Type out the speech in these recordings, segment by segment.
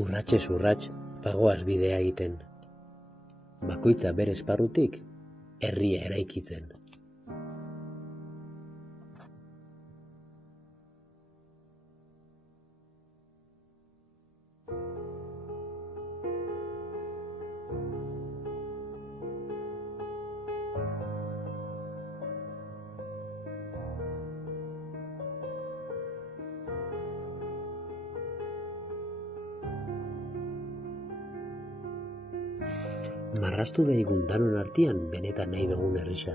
Urratsez urrats pagoaz bidea egiten. Bakoitza bere esparrutik herria eraikitzen. Marraztu daigun danon artean benetan nahi dugun herrisa.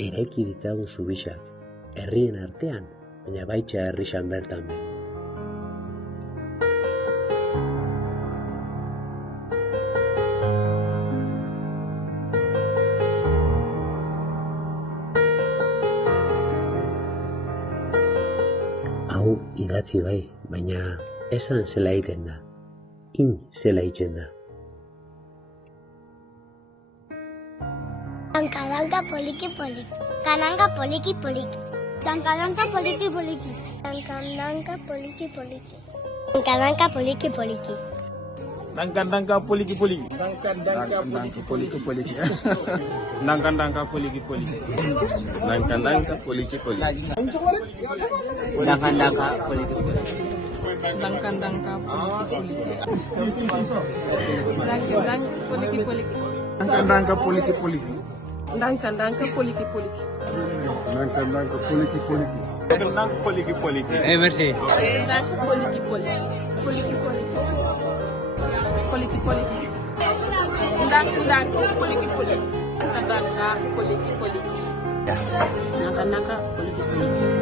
Eraiki ditzagun zubisak, herrien artean, baina baita herrisan bertan be. Hau idatzi bai, baina esan zela egiten da, zela egiten da. Danka poliki poliki, kananga poliki poliki, danka poliki poliki, danka poliki poliki, danka poliki poliki, danka poliki poliki, danka poliki poliki, danka poliki poliki, danka poliki poliki, danka poliki poliki. Danka poliki poliki. Danka poliki poliki. Danka poliki poliki. Danka poliki poliki. Danka poliki poliki. Merci. Danka poliki poliki. Poliki poliki. Poliki poliki. Danka poliki poliki. Danka poliki poliki. Danka poliki poliki.